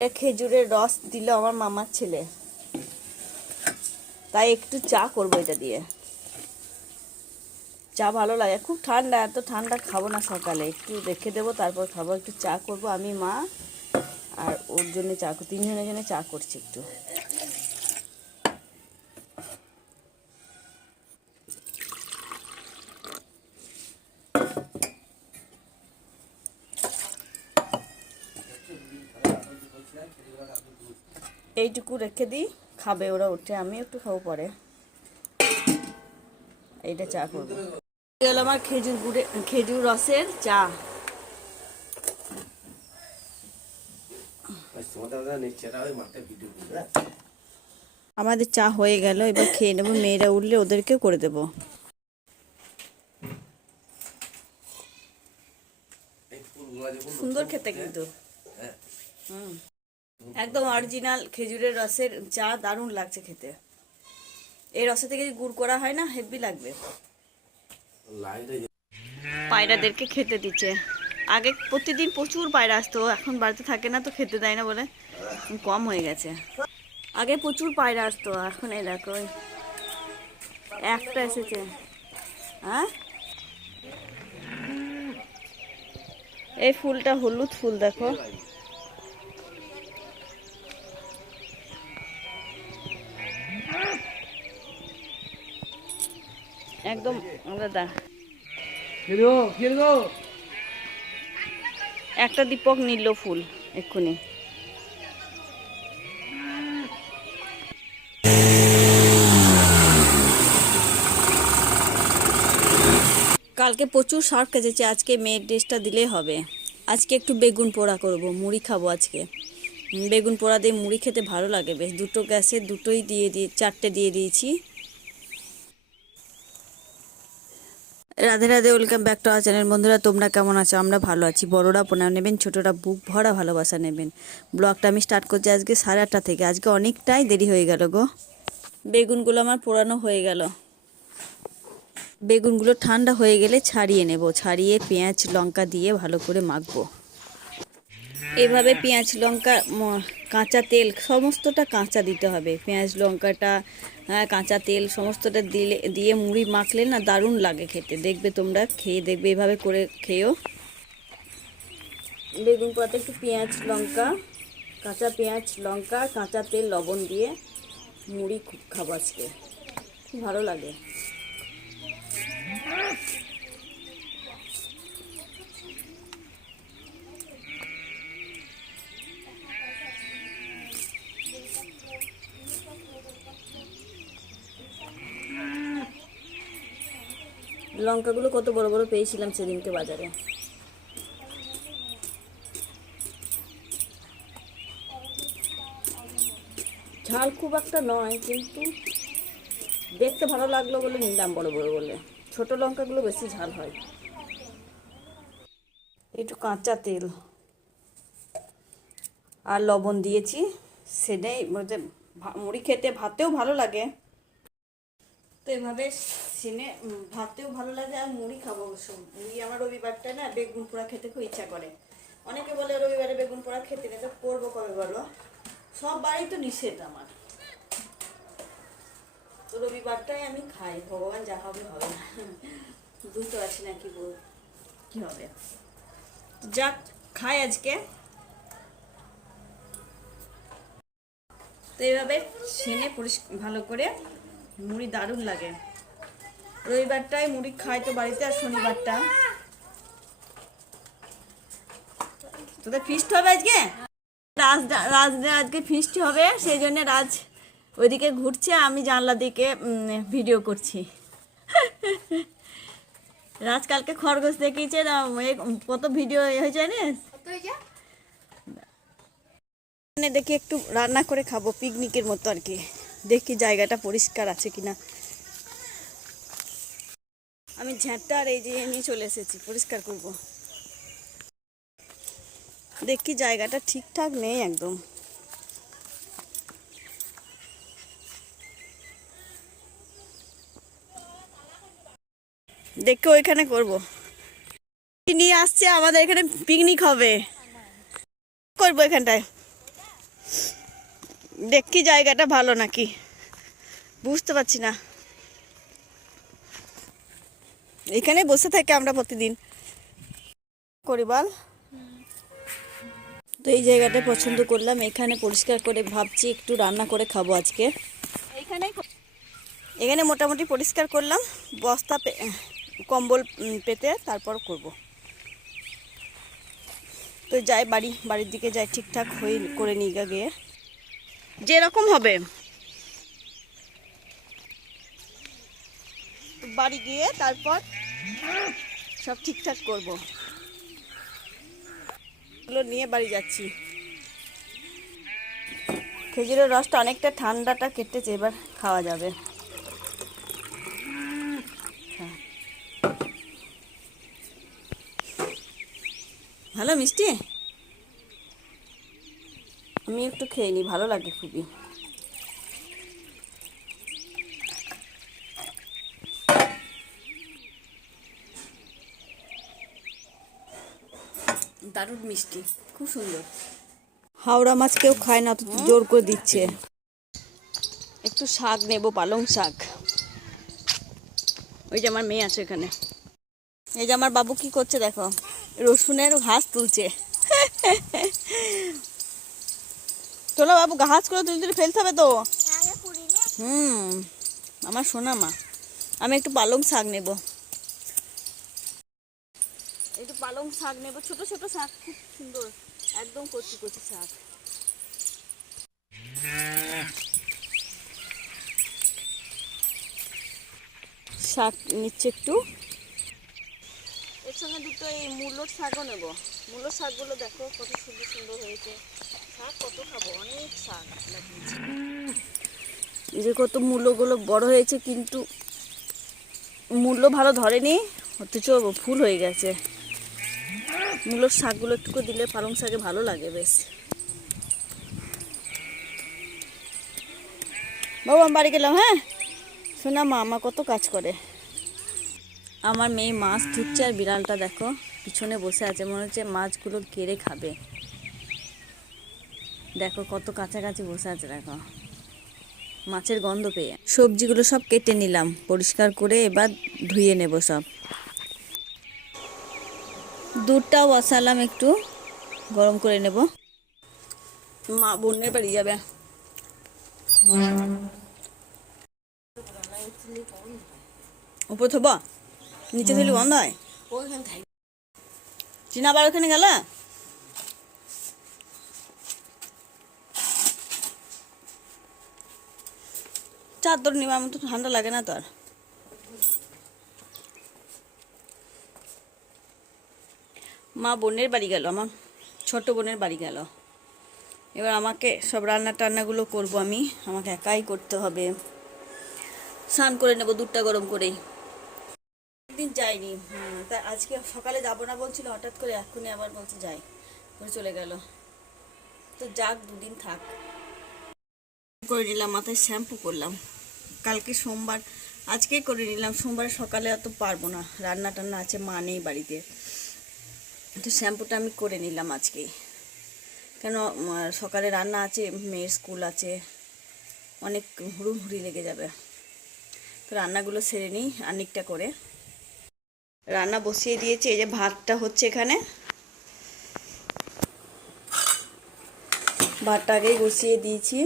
খেজুরের রস দিল আমার মামার ছেলে। তাই একটু চা করব এটা দিয়ে। চা ভালো লাগে, খুব ঠান্ডা, এত ঠান্ডা খাব না সকালে। একটু রেখে দেবো, তারপর খাব। একটু চা করব আমি, মা, আর ওর জন্য চা তিনজনের জন্য চা করছি একটু। এইটুকু রেখে দিই খাবে ওরা উঠে আমি একটু খাব পরে। এইটা চা করব। গেল আমার খেজুর গুড়ে খেজুর রসের চা। আমাদের চা হয়ে গেল এবার খেয়ে নেব মেয়েরা উঠলে ওদেরকেও করে দেবো। সুন্দর খেতে কিন্তু। হুম। একদম অরিজিনাল খেজুরের রসের চা দারুণ লাগছে খেতে। এই রসে থেকে যদি গুড় করা হয় না হেভি লাগবে। পায়রাদেরকে খেতে দিচ্ছে। আগে প্রতিদিন প্রচুর পায়রা আসতো এখন বাড়িতে থাকে না তো খেতে দেয় না বলে। কম হয়ে গেছে। আগে প্রচুর পায়রা আসতো এখন এই দেখো একটা এসেছে। হ্যাঁ? এই ফুলটা হলুদ ফুল দেখো। একদম আলাদা। একটা দীপক নিল ফুল এক্ষুনি। কালকে প্রচুর শার্ট কেচেছে আজকে মেয়ের ড্রেসটা দিলেই হবে। আজকে একটু বেগুন পোড়া করব মুড়ি খাব আজকে। বেগুন পোড়া দিয়ে মুড়ি খেতে ভালো লাগে বেশ দুটো গ্যাসে দুটোই দিয়ে দিয়ে চারটে দিয়ে দিয়েছি। Radhe Radhe welcome back to our channel বন্ধুরা, তোমরা কেমন আছো? আমরা ভালো আছি। বড়রা প্রণাম নেবেন, ছোটরা বুক ভরা ভালোবাসা নেবেন। ব্লগটা আমি স্টার্ট করছি আজকে সাড়ে আটটা থেকে। আজকে অনেকটাই দেরি হয়ে গেল গো। বেগুনগুলো আমার পোড়ানো হয়ে গেল। বেগুনগুলো ঠান্ডা হয়ে গেলে ছাড়িয়ে নেব। ছাড়িয়ে পেঁয়াজ, লঙ্কা দিয়ে ভালো করে মাখবো। এভাবে পেঁয়াজ লঙ্কা কাঁচা তেল সমস্তটা কাঁচা দিতে হবে। পেঁয়াজ লঙ্কাটা হ্যাঁ, কাঁচা তেল সমস্তটা দিলে দিয়ে মুড়ি মাখলে না দারুণ লাগে খেতে। দেখবে তোমরা খেয়ে দেখবে এভাবে করে খেয়েও। বেগুন পোড়াতে একটু পেঁয়াজ লঙ্কা কাঁচা পেঁয়াজ লঙ্কা কাঁচা তেল লবণ দিয়ে মুড়ি খুব খাব আজকে। খুব ভালো লাগে। লঙ্কাগুলো কত বড় বড় পেয়েছিলাম সেদিনকে বাজারে। ঝাল খুব একটা নয়, কিন্তু দেখতে ভালো লাগল বলে নিলাম বড় বড় বলে। ছোট লঙ্কাগুলো বেশি ঝাল হয়। একটু কাঁচা তেল আর লবণ দিয়েছি। সেটাই মুড়ি খেতে ভাতেও ভালো লাগে। তো এভাবে সিনে ভাতেও ভালো লাগে আর মুড়ি খাব অবশ্য। মুড়ি আমার রবিবারটা না বেগুন পোড়া খেতে খুব ইচ্ছা করে। অনেকে বলে রবিবারে বেগুন পোড়া খেতে নেই, তো করব কবে বলো? সব বাড়ি তো নিষেধ আমার। তো রবিবারটাই আমি খাই, ভগবান যা হবে হবে বুঝতে পারছি না কি বল কি হবে। যাক, খাই আজকে। তো এইভাবে ছেনে পরিষ্কার ভালো করে মুড়ি দারুণ লাগে। রবিবারটাই মুড়ি খাই তো বাড়িতে আর শনিবারটা। তোদের ফিস্ট হবে আজকে? রাজ রাজ আজকে ফিস্ট হবে সেই জন্য রাজ ওইদিকে ঘুরছে আমি জানলা দিকে ভিডিও করছি। রাজ কালকে খরগোশ দেখিয়েছে কত ভিডিও হয়েছে না দেখি একটু রান্না করে খাব পিকনিকের মতো আর কি। দেখি জায়গাটা পরিষ্কার আছে কিনা। আমি ঝ্যাঁটা আর এই যে নিয়ে চলে এসেছি, পরিষ্কার করব। দেখি জায়গাটা ঠিকঠাক নেই একদম। দেখে ওইখানে করব। নিয়ে আসছে, আমাদের এখানে পিকনিক হবে। করব এখানটায়। দেখি জায়গাটা ভালো নাকি। বুঝতে পারছি না। এখানে বসে থাকি আমরা প্রতিদিন। করি বল। তো এই জায়গাটা পছন্দ করলাম এখানে পরিষ্কার করে ভাবছি একটু রান্না করে খাব আজকে। এইখানেই এখানে মোটামুটি পরিষ্কার করলাম বস্তা কম্বল পেতে তারপর করব। তো যাই বাড়ি বাড়ির দিকে যাই ঠিকঠাক হয়ে করে নিয়ে গিয়ে। যেরকম হবে। বাড়ি গিয়ে তারপর সব ঠিকঠাক করব। এগুলো নিয়ে বাড়ি যাচ্ছি। খেজুরের রসটা অনেকটা ঠান্ডাটা কেটেছে, এবার খাওয়া যাবে। ভালো মিষ্টি? আমি একটু খেয়ে নিই ভালো লাগে খুবই। দারুণ মিষ্টি খুব সুন্দর। হাওড়া মাছ কেউ খায় না তো জোর করে দিচ্ছে। একটু শাক নেব পালং শাক। ওই যে আমার মেয়ে আছে এখানে। এই যে আমার বাবু কি করছে দেখো রসুনের ঘাস তুলছে। তোলা বাবু ঘাস করে তুলে তুলে ফেলতে হবে তো। হুম আমার সোনা মা আমি একটু পালং শাক নেব একটু পালং শাক নেব। ছোট ছোট শাক, খুব সুন্দর। একদম কচি কচি শাক। শাক নিচ্ছে একটু। এর সঙ্গে দুটো এই মূলোর শাকও নেব। মূলোর শাকগুলো দেখো, কত সুন্দর সুন্দর হয়েছে। শাক কত খাব? অনেক শাক যে কত মূলোগুলো বড় হয়েছে, কিন্তু মূল্য ভালো ধরেনি, অথচ ফুল হয়ে গেছে। মূলোর শাকগুলো একটু দিলে পালং শাকে ভালো লাগে বেশ। বাবু, আমি বাড়ি গেলাম হ্যাঁ? শোনা মা মা কত কাজ করে। আমার মেয়ে মাছ ধুচ্ছে আর বিড়ালটা দেখো, পিছনে বসে আছে, মনে হচ্ছে মাছগুলো কেড়ে খাবে। দেখো কত কাছাকাছি বসে আছে, দেখো। মাছের গন্ধ পেয়ে। সবজিগুলো সব কেটে নিলাম, পরিষ্কার করে এবার ধুয়ে নেব সব। দুধটাও বসালাম একটু গরম করে নেব। মা বোনের বাড়ি যাবে। উপর থব নিচে থইলে বন্ধ হয়। চিনা বার ওখানে গেল? চাদর নিবা আমার তো ঠান্ডা লাগে না তো মা বোনের বাড়ি গেল আমার ছোট বোনের বাড়ি গেল। এবার আমাকে সব রান্না টান্নাগুলো করব আমি আমাকে একাই করতে হবে। স্নান করে নেব দুধটা গরম করেই। একদিন যাইনি হুম, তা আজকে সকালে যাব না বলছিল হঠাৎ করে এক্ষুনি আবার বলছে যাই করে চলে গেল। তো যাক দুদিন থাক। করে নিলাম মাথায় শ্যাম্পু করলাম। কালকে সোমবার আজকেই করে নিলাম সোমবার সকালে অত পারব না রান্না টান্না আছে মা নেই বাড়িতে। তো শ্যাম্পুটা আমি করে নিলাম আজকেই। কেন সকালে রান্না আছে, মেয়ের স্কুল আছে, অনেক হুড়ুম হুড়ি লেগে যাবে। তো রান্নাগুলো সেরে নিই অনেকটা করে। রান্না বসিয়ে দিয়েছি, এই যে ভাতটা হচ্ছে এখানে। ভাতটা আগেই বসিয়ে দিয়েছি।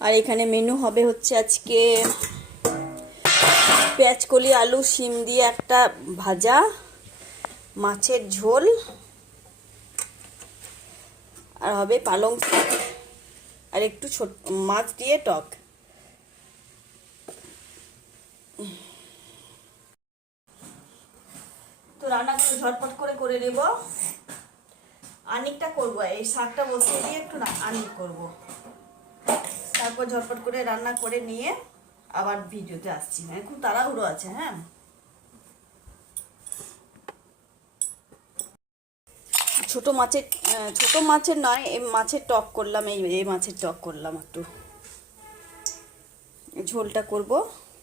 আর এখানে মেনু হবে হচ্ছে আজকে পেঁয়াজকলি আলু, শিম দিয়ে একটা ভাজা, মাছের ঝোল, আর হবে পালং শাক, আর একটু ছোট, মাছ দিয়ে টক। তো রান্নাগুলো ঝটপট করে করে নেব। আনিকটা করব, এই শাকটা বসিয়ে দিয়ে একটু আনিক করব। তারপর ঝটপট করে রান্না করে নিয়ে আবার ভিডিওতে আসছি মানে খুব তাড়াহুড়ো আছে হ্যাঁ? ছোট মাছের ছোট মাছের নয়, এই মাছের টক করলাম, এই এই মাছের টক করলাম একটু। ঝোলটা করব,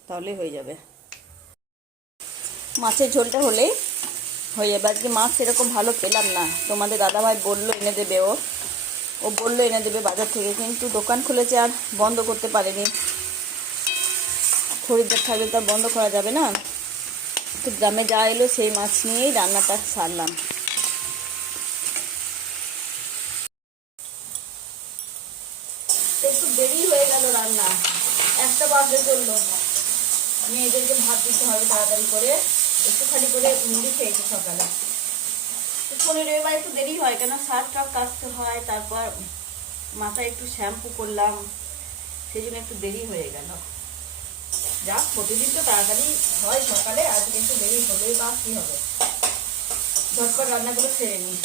তাহলে হয়ে যাবে। মাছের ঝোলটা হলেই হয়ে যাবে। আজকে মাছ সেরকম ভালো পেলাম না। তোমাদের দাদাভাই বলল, এনে দেবে ও। ও বলল, এনে দেবে বাজার থেকে। কিন্তু দোকান খুলেছে আর বন্ধ করতে পারেনি। খরিদ্দার থাকলে তো বন্ধ করা যাবে না। তো গ্রামে যা এলো সেই মাছ নিয়েই রান্নাটা সারলাম। একটু দেরি হয়ে গেল রান্না। একটা বাজে চলল। মেয়েদেরকে ভাত দিতে হবে তাড়াতাড়ি করে। একটুখানি করে মুড়ি খেয়েছি সকালে। তো শনির এবার একটু দেরি হয় কেন? শাক টাক কাটতে হয়, তারপর মাথায় একটু শ্যাম্পু করলাম। সেই জন্য একটু দেরি হয়ে গেল। যাক প্রতিদিন তো তাড়াতাড়ি হয় সকালে আজকে একটু দেরি হলেই বা কী হবে? ঝটপট রান্নাগুলো সেরে নিই।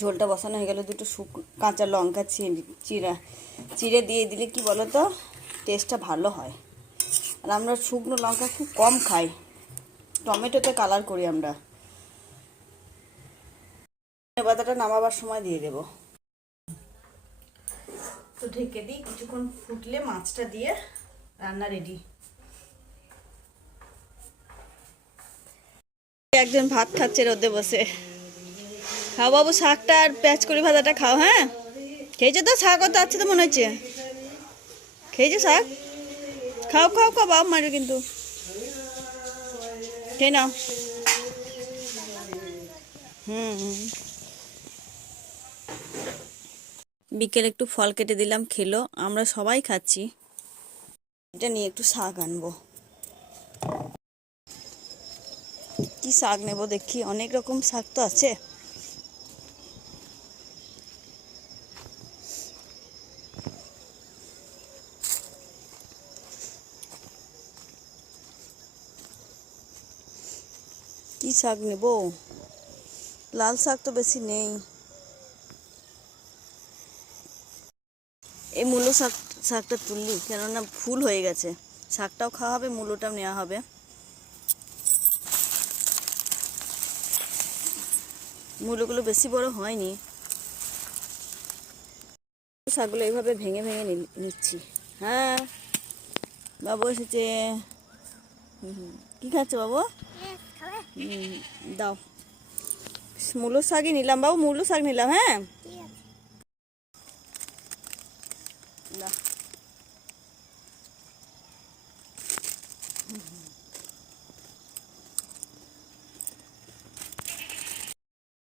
ঝোলটা বসানো হয়ে গেল দুটো শুক, কাঁচা লঙ্কা চিড়ে চিরা চিড়ে দিয়ে দিলে কি বলো তো টেস্টটা ভালো হয়। আর আমরা শুকনো লঙ্কা খুব কম খাই। টমেটোতে কালার করি আমরা। বাদাটা নামাবার সময় দিয়ে দেব। তো ঢেকে দিই, কিছুক্ষণ ফুটলে মাছটা দিয়ে রান্না রেডি একজন ভাত খাচ্ছে রোদে বসে। খাও বাবু, শাকটা আর পেঁয়াজ করি ভাজাটা খাও হ্যাঁ? খেয়েছো তো? শাক তো আছে তো মনে হচ্ছে। খেয়েছো শাক? খাও খাও খাও, বাবা মারবে কিন্তু। খেয়ে নাও। হুম হুম বিকেলে একটু ফল কেটে দিলাম, খেলো। আমরা সবাই খাচ্ছি। এটা নিয়ে একটু শাক আনব। কি শাক নেব দেখি? অনেক রকম শাক তো আছে। কি শাক নেব? লাল শাক তো বেশি নেই। এই মূলো শাক শাকটা তুললি কেননা ফুল হয়ে গেছে। শাকটাও খাওয়া হবে মূলোটাও নেওয়া হবে। মূলোগুলো বেশি বড় হয়নি। শাকগুলো এইভাবে ভেঙে ভেঙে নিচ্ছি। হ্যাঁ বাবু এসেছে। কি খাচ্ছে বাবু? দাও। মূলো শাকই নিলাম বাবু মূলো শাক নিলাম হ্যাঁ না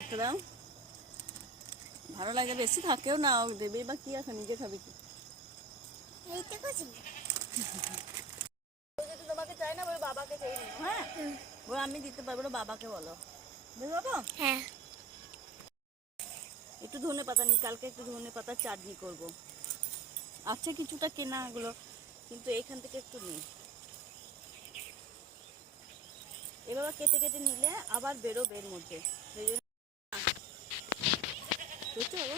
দাও ভালো লাগে বেশি থাকেও না দেবে বা কি আছে নিজে খাবে কি? যদি তোমাকে চাই না বলে বাবাকে চাই না। হ্যাঁ? বলে আমি দিতে পারব না বাবাকে বলো। পারব হ্যাঁ। একটু ধনে পাতা নি কালকে একটু ধনে পাতার চাটনি করব। আছে কিছুটা কেনা এগুলো কিন্তু এখান থেকে একটু নিই। এভাবে কেটে কেটে নিলে আবার বেরোবে এর মধ্যে। সেই জন্য বুঝতে পারব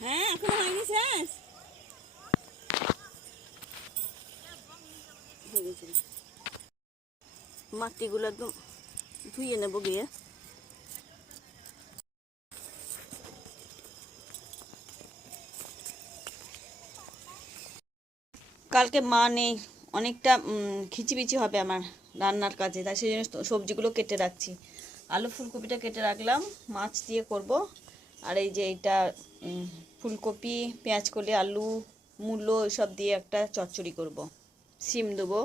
হ্যাঁ এখনও হয়নি শেষ। হয়ে গেছে। মাটিগুলো একদম ধুয়ে নেব গিয়ে। কালকে মা নেই। অনেকটা খিচিবিচি হবে আমার রান্নার কাজে। তাই সেই জন্য সবজিগুলো কেটে রাখছি। আলু ফুলকপিটা কেটে রাখলাম। মাছ দিয়ে করব। আর এই যে উম, ফুলকপি পেঁয়াজ কলি আলু মূলো এসব দিয়ে একটা চচ্চড়ি করব। সিম দেবো।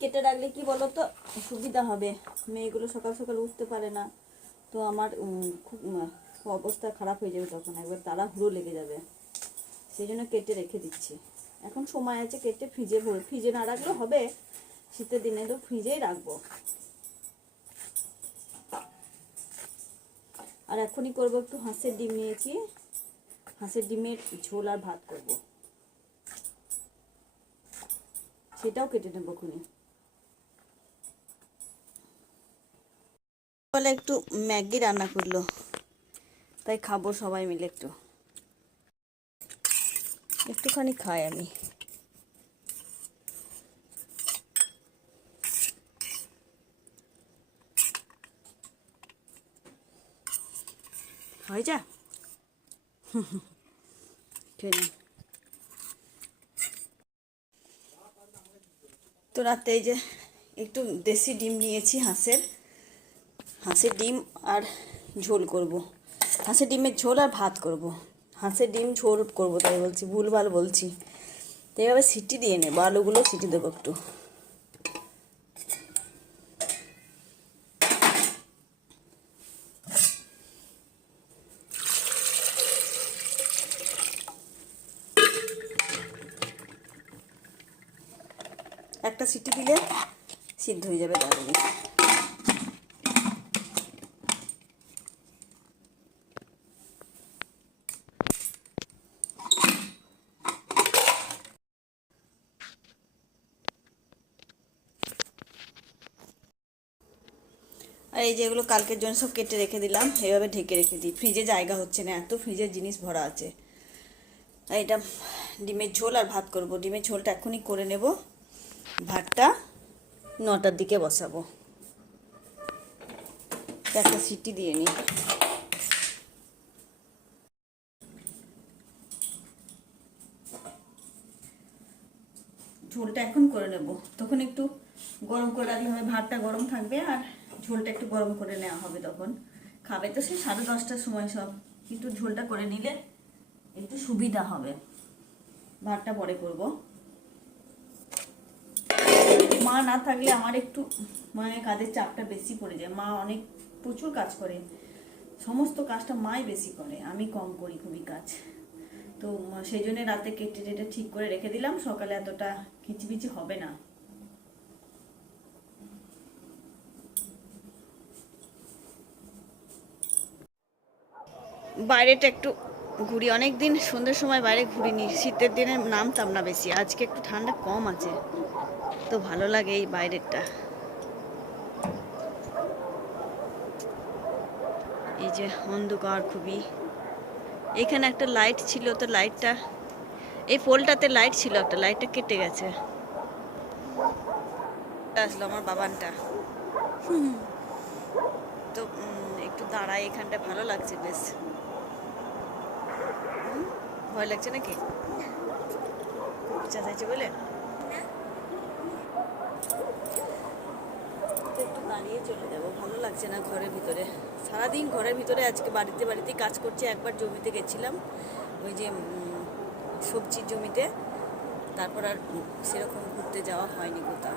কেটে রাখলে কি বলো তো সুবিধা হবে। মেয়েগুলো সকাল সকাল উঠতে পারে না। তো আমার খুব অবস্থা খারাপ হয়ে যাবে তখন। একবার তারা হুড়ো লেগে যাবে। সেই জন্য কেটে রেখে দিচ্ছি। এখন সময় আছে কেটে ফ্রিজে ভরে ফ্রিজে না রাখলেও হবে। শীতের দিনে তো ফ্রিজেই রাখব। আর এখনই করব একটু হাঁসের ডিম নিয়েছি। হাঁসের ডিমের ঝোল আর ভাত করব। সেটাও কেটে নেব খুনি একটু ম্যাগি রান্না করল। তাই খাব সবাই মিলে একটু। একটুখানি খাই আমি হয় যা খেয়ে। তো রাতে এই যে একটু দেশি ডিম নিয়েছি হাঁসের হাঁসের ডিম আর ঝোল করব। হাঁসের ডিমের ঝোল আর ভাত করব। হাঁসের ডিম ঝোল করব, তাই বলছি, ভুলভাল বলছি। তো এভাবে সিটি দিয়ে নেব, আলুগুলো সিটি দেবো একটু। একটা সিটি দিলে সিদ্ধ হয়ে যাবে তাড়াতাড়ি আর এই যেগুলো কালকের জন্য সব কেটে রেখে দিলাম এইভাবে ঢেকে রেখে দিই। ফ্রিজে জায়গা হচ্ছে না, এত ফ্রিজের জিনিস ভরা আছে। এটা ডিমের ঝোল আর ভাত করব। ডিমের ঝোলটা এখনই করে নেব। ভাতটা নটার দিকে বসাবো। একটা সিটি দিয়ে নিই। ঝোলটা এখন করে নেব। তখন একটু গরম করে রাখলে ভাতটা গরম থাকবে আর ঝোলটা একটু গরম করে নেওয়া হবে তখন। খাবে তো সেই সাড়ে দশটার সময় সব। কিন্তু ঝোলটা করে নিলে একটু সুবিধা হবে। ভাতটা পরে করব। মা না থাকলে আমার একটু মানে কাজের চাপটা বেশি পড়ে যায়। মা অনেক প্রচুর কাজ করে। সমস্ত কাজটা মাই বেশি করে। আমি কম করি খুবই কাজ। তো সেই জন্য রাতে কেটে টেটে ঠিক করে রেখে দিলাম। সকালে এতটা কিচিবিচি হবে না। বাইরেটা একটু ঘুরি। অনেক দিন সন্ধ্যের সময় বাইরে ঘুরিনি। শীতের দিনে নামতাম না বেশি। আজকে একটু ঠান্ডা কম আছে। তো ভালো লাগে এই বাইরেরটা। এই যে অন্ধকার খুবই। এখানে একটা লাইট ছিল, তো লাইটটা এই পোলটাতে লাইট ছিল একটা। লাইটটা কেটে গেছে। আসলো আমার বাবানটা। তো একটু দাঁড়াই এখানটা ভালো লাগছে বেশ? ভয় লাগছে নাকি? চেঁচাইছে বলে? একটু দাঁড়িয়ে চলে যাব, ভালো লাগছে না ঘরের ভিতরে। সারাদিন ঘরের ভিতরে আজকে বাড়িতে বাড়িতে কাজ করছে, একবার জমিতে গেছিলাম, ওই যে সবজির জমিতে। তারপর আর সেরকম ঘুরতে যাওয়া হয়নি কোথাও।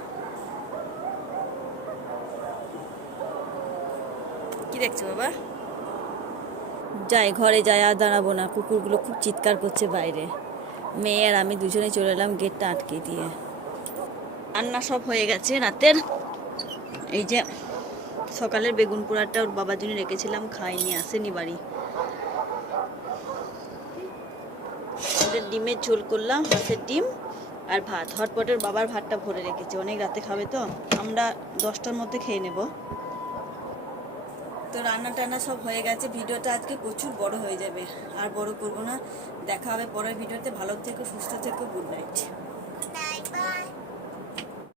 কি দেখছ বাবা? যাই, ঘরে যাই, আর দাঁড়াবো না। কুকুরগুলো খুব চিৎকার করছে বাইরে। মেয়ে আর আমি দুজনে চলে এলাম গেটটা আটকে দিয়ে। রান্না সব হয়ে গেছে রাতের। এই যে সকালের বেগুন পোড়াটা ওর বাবার জন্য রেখেছিলাম, খাইনি, আসেনি বাড়ি। ওদের ডিমের ঝোল করলাম, হাঁসের ডিম আর ভাত। হটপটের বাবার ভাতটা ভরে রেখেছে। অনেক রাতে খাবে তো। আমরা দশটার মধ্যে খেয়ে নেব। তো রান্না টান্না সব হয়ে গেছে। ভিডিওটা আজকে প্রচুর বড় হয়ে যাবে। আর বড় করব না। দেখা হবে পরের ভিডিওতে। ভালো থেকো, সুস্থ থেকো গুড নাইট.